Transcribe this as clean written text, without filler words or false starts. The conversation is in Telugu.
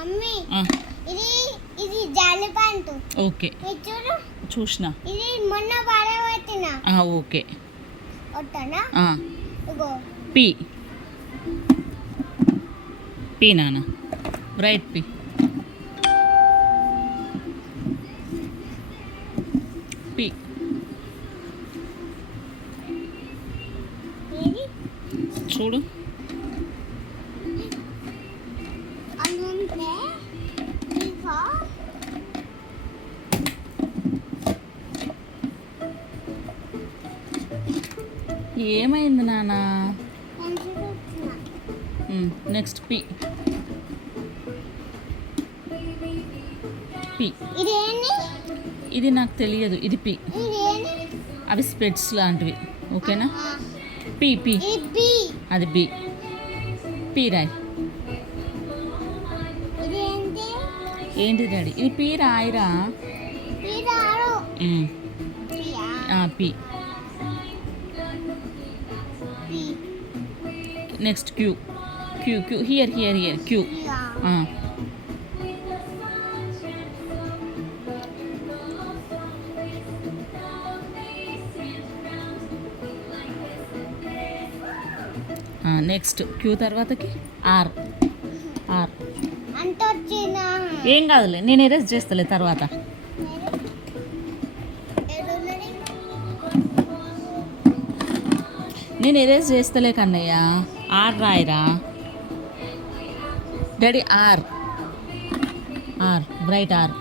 మమ్మీ ఇది ఇది జాలి ప్యాంటు. ఓకే చూడు చూసిన. ఇది మొన్న పడబెట్టిన. ఓకే ఒట్టనా ఇగో పి పి నాన్న బ్రైట్ పి. పి ఇది చూడు. అనుంటే ఇగో ఏమైంది నాన్న? Pencil next P. పి ఇదేంటి ఇది నాకు తెలియదు. ఇది పి. ఇదేంటి అవి స్పెట్స్ లాంటివి. ఓకేనా? పి పి ఇది బి అది బి. పి రాయ్. ఇదేంటి ఏంటి డాడీ? ఇది పి రాయిరా. ఇదారు పియా P. P next Q. Q Q here here here Q. పియా నెక్స్ట్ క్యూ తర్వాతకి ఆర్. ఆర్ అంత వచ్చినా ఏం కాదులే, నేను ఎరేజ్ చేస్తలే తర్వాత. నేను ఎరేజ్ చేస్తలే కన్నయ్య. ఆర్ రాయరా daddy. R R bright are.